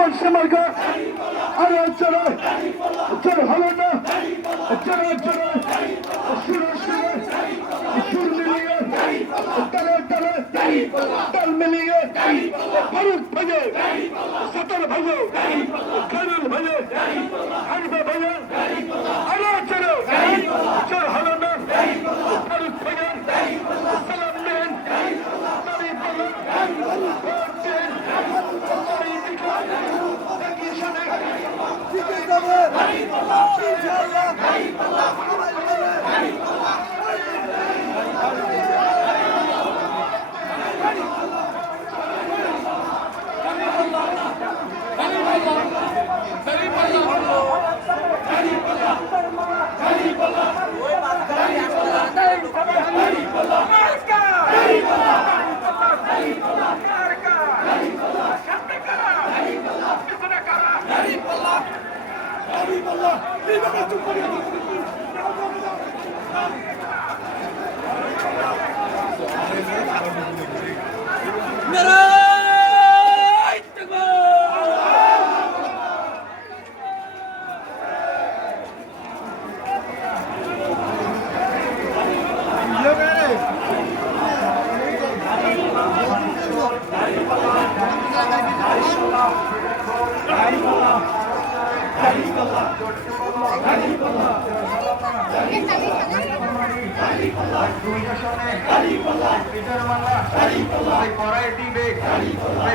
বর্ষে মার্কা আরো চলো চলো হলো না চলো চলো শুরু শুরু সুর মিলিয়ে তালে তালে তাল মিলিয়ে ফারুক ভাইয়ে সতর ভাইয়ে খায়রুল ভাইয়ে হানিফা ভাইয়ে আরো চলো চলো হলো না ফারুক ভাইয়ে সালাম দেন নবী বলেন ভোট দেন নবী দিকেন একই সাথে জিতে যাবে ইনশাআল্লাহ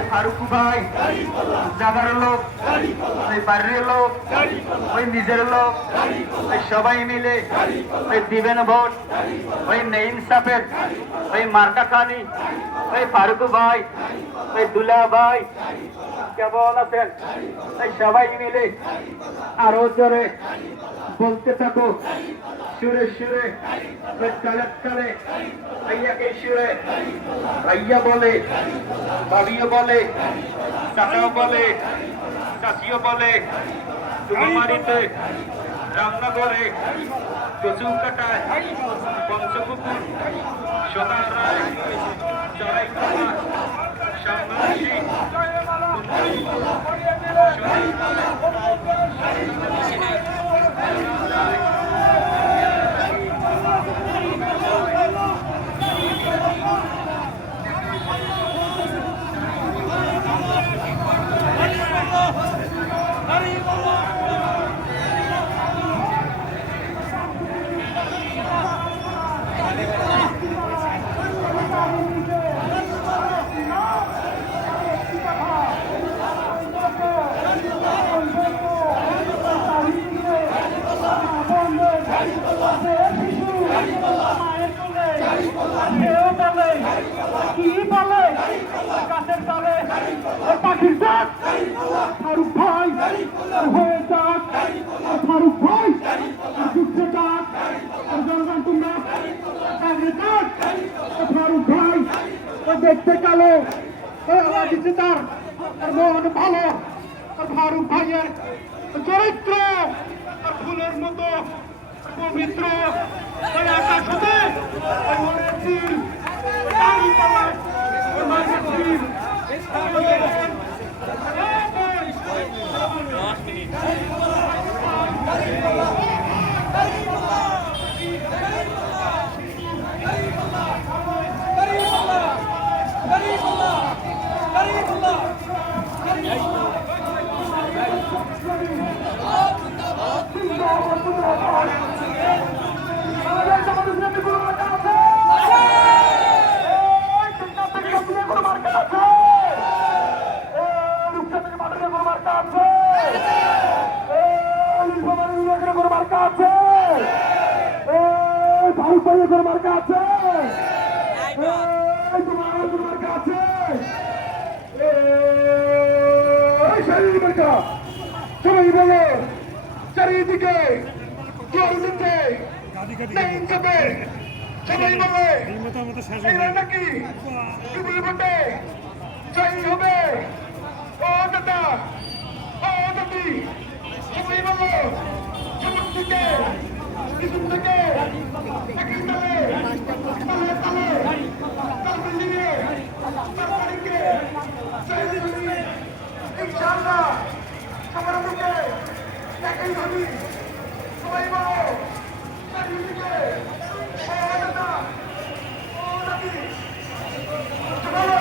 ফারুক ভাই জাগার লোক বাড়ির লোক ওই নিজের লোক সবাই মিলে ওই দিবেন ভোট ওই নেইনসাফের ওই মার্কা খানি ওই ফারুক ভাই ওই দুলা ভাই কেমন আছেন সবাই মিলে আরো জোরে বলতে থাকো সুরে সুরে তালে তালে ভাইয়াকে সুরে ভাইয়া বলে ভাবিও বলে চাচাও বলে চাচিও বলে তুমি বাড়িতে রামনগরে কচু কাটায় পঞ্চপুকুর সোনার রায় চড়াই কলা সামনাশি পাখির ডাক ফারুক ভাই হয়ে ডাক ফারুক ভাই যুদ্ধে ডাক জনগণ তোমরা ডাক ফারুক ভাই দেখতে কালো দিচ্ছে তার মন ভালো ফারুক ভাইয়ের চরিত্র ফুলের মতো পবিত্র আকাশ হতে সবাই বলো চারিদিকে সবাই বলে নাকি ভোটে জয়ী হবে ও দাদা ও দাদি সবাই বলো সবার দিকে পিছন থেকে একই তালে তালে তালে তাল মিলিয়ে সরকারিকে জয়ী ইনশাআল্লাহ সবার মুখে একই ধ্বনি সবাই বলো চারিদিকে ও দাদা ও দাদি চলো